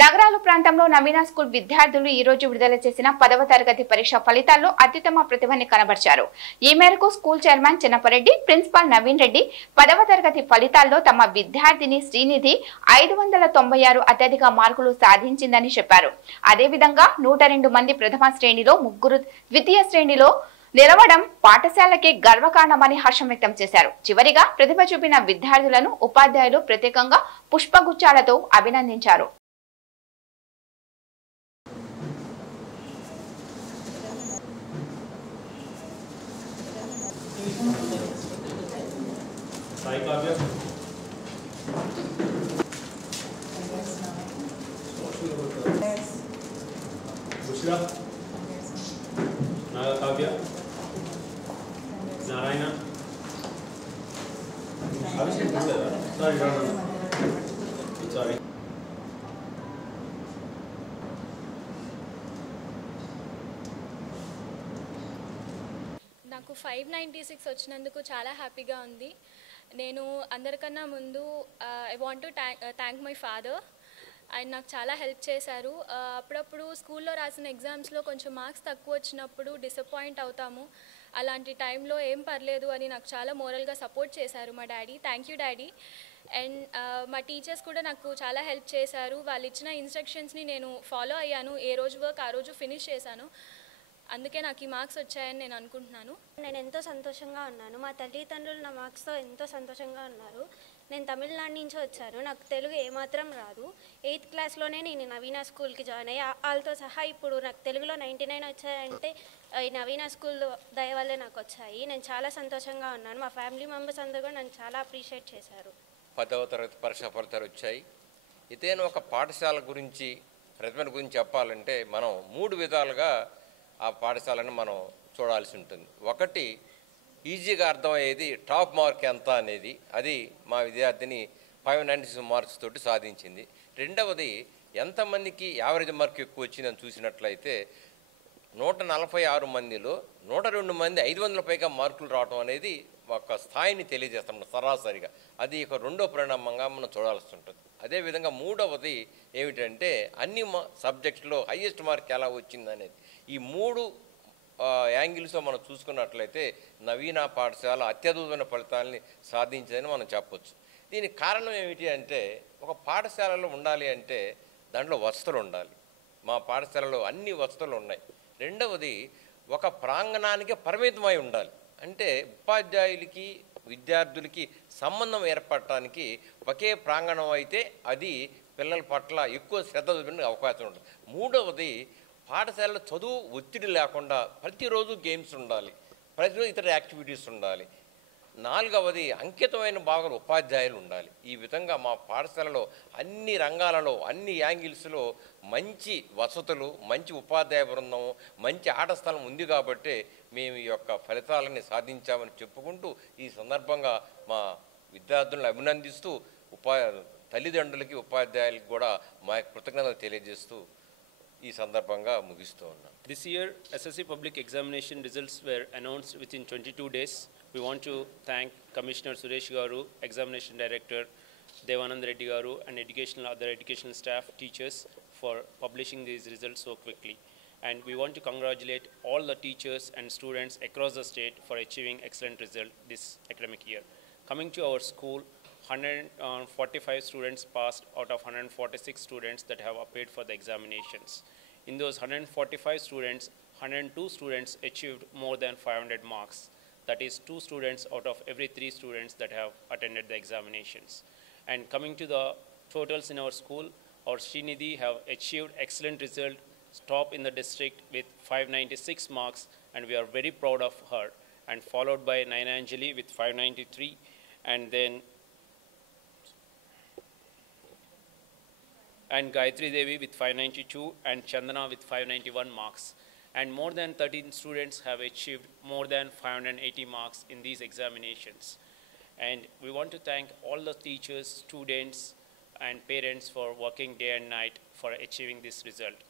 నగరాల ప్రాంతంలో నవీన స్కూల్ విద్యార్థులు ఈ రోజు విడుదల చేసిన 10వ తరగతి పరీక్ష ఫలితాల్లో అత్యుత్తమ ప్రతిభని కనబర్చారు. ఈ మేరకు school chairman Chinnapa Reddy, principal Naveen Reddy 10వ తరగతి ఫలితాల్లో తమ విద్యార్థిని శ్రీనిధి 596 అత్యధిక మార్కులు సాధించిందని చెప్పారు. అదేవిధంగా 102 మంది ప్రథమ శ్రేణిలో, 3 ద్వితీయ శ్రేణిలో నిలవడం పాఠశాలకే గర్వకారణమని హర్షం వ్యక్తం చేశారు. చివరిగా ప్రతిభ చూపిన విద్యార్థులను ఉపాధ్యాయులు ప్రత్యేకంగా పుష్పగుచ్చాలతో అభినందించారు. साई काव्य बुशरा नागा काव्य नारायण सॉरी నాకు 596 వచ్చినందుకు చాలా హ్యాపీగా ఉంది. నేను అందరికన్నా ముందు I want to thank my father. ఆయన నాకు చాలా హెల్ప్ చేశారు. అప్పుడప్పుడు స్కూల్లో రాసిన ఎగ్జామ్స్లో కొంచెం మార్క్స్ తక్కువ వచ్చినప్పుడు డిసప్పాయింట్ అవుతాము. అలాంటి టైంలో ఏం పర్లేదు అని నాకు చాలా మోరల్గా సపోర్ట్ చేశారు మా daddy. Thank you daddy. And మా టీచర్స్ కూడా నాకు చాలా హెల్ప్ చేశారు. వాళ్ళు ఇచ్చిన ఇన్స్ట్రక్షన్స్ని నేను ఫాలో అయ్యాను. ఏ రోజు వర్క్ ఆ రోజు ఫినిష్ చేశాను. అందుకే నాకు ఈ మార్క్స్ వచ్చాయని నేను అనుకుంటున్నాను. నేను ఎంతో సంతోషంగా ఉన్నాను. మా తల్లిదండ్రులు నా మార్క్స్తో ఎంతో సంతోషంగా ఉన్నారు. నేను తమిళనాడు నుంచి వచ్చాను. నాకు తెలుగు ఏమాత్రం రాదు. 8th క్లాస్లోనే నేను నవీన స్కూల్కి జాయిన్ అయ్యి వాళ్ళతో సహా ఇప్పుడు నాకు తెలుగులో 99 వచ్చాయంటే ఈ నవీన స్కూల్ దయ వల్లే నాకు వచ్చాయి. నేను చాలా సంతోషంగా ఉన్నాను. మా ఫ్యామిలీ మెంబర్స్ అందరూ కూడా నన్ను చాలా అప్రిషియేట్ చేశారు. 10వ తరగతి పరీక్ష ఫలితాలు వచ్చాయి. ఇదేనా ఒక పాఠశాల గురించి ప్రతిభ గురించి చెప్పాలంటే మనం 3 విధాలుగా ఆ పాఠశాలను మనం చూడాల్సి ఉంటుంది. ఒకటి, ఈజీగా అర్థమయ్యేది టాప్ మార్క్ ఎంత అనేది, అది మా విద్యార్థిని 596 మార్క్స్ తోటి సాధించింది. రెండవది, ఎంతమందికి యావరేజ్ మార్క్ ఎక్కువ వచ్చిందని చూసినట్లయితే 146 మందిలో 102 మంది 500 పైగా మార్కులు రావడం అనేది ఒక స్థాయిని తెలియజేస్తాం సరాసరిగా. అది ఒక రెండో పరిణామంగా మనం చూడాల్సి ఉంటుంది. అదేవిధంగా మూడవది ఏమిటంటే అన్ని సబ్జెక్టులో హయ్యెస్ట్ మార్క్ ఎలా వచ్చింది అనేది. ఈ 3 యాంగిల్స్తో మనం చూసుకున్నట్లయితే నవీన పాఠశాల అత్యద్భుతమైన ఫలితాలని సాధించిందని మనం చెప్పొచ్చు. దీనికి కారణం ఏమిటి అంటే, ఒక పాఠశాలలో ఉండాలి అంటే దాంట్లో వసతులు ఉండాలి. మా పాఠశాలలో అన్ని వసతులు ఉన్నాయి. రెండవది, ఒక ప్రాంగణానికి పరిమితమై ఉండాలి. అంటే ఉపాధ్యాయులకి విద్యార్థులకి సంబంధం ఏర్పడటానికి ఒకే ప్రాంగణం అయితే అది పిల్లల పట్ల ఎక్కువ శ్రద్ధ చూపడానికి అవకాశం ఉంటుంది. మూడవది, పాఠశాలలో చదువు ఒత్తిడి లేకుండా ప్రతిరోజు గేమ్స్ ఉండాలి, ప్రతిరోజు ఇతర యాక్టివిటీస్ ఉండాలి. నాలుగవది, అంకితమైన భాగం ఉపాధ్యాయులు ఉండాలి. ఈ విధంగా మా పాఠశాలలో అన్ని రంగాలలో అన్ని యాంగిల్స్లో మంచి వసతులు, మంచి ఉపాధ్యాయ బృందం, మంచి ఆట స్థలం ఉంది కాబట్టి మేము ఈ యొక్క ఫలితాలని సాధించామని చెప్పుకుంటూ ఈ సందర్భంగా మా విద్యార్థులను అభినందిస్తూ తల్లిదండ్రులకి ఉపాధ్యాయులకి కూడా మా కృతజ్ఞతలు తెలియజేస్తూ ఈ సందర్భంగా ముగిస్తూ ఉన్నాం. This year SSC public examination results were announced within 22 days. We want to thank Commissioner Suresh Garu, Examination Director Devanand Reddy Garu, and other educational staff, teachers for publishing these results so quickly. And we want to congratulate all the teachers and students across the state for achieving excellent result this academic year. Coming to our school, 145 students passed out of 146 students that have appeared for the examinations. In those 145 students, 102 students achieved more than 500 marks. That is 2 students out of every 3 students that have attended the examinations. And coming to the totals in our school, our Srinidhi have achieved excellent result, top in the district with 596 marks, and we are very proud of her. And followed by Nayananjali with 593, and then and Gayatri Devi with 592, and Chandana with 591 marks. And more than 13 students have achieved more than 580 marks in these examinations. And we want to thank all the teachers, students, and parents for working day and night for achieving this result.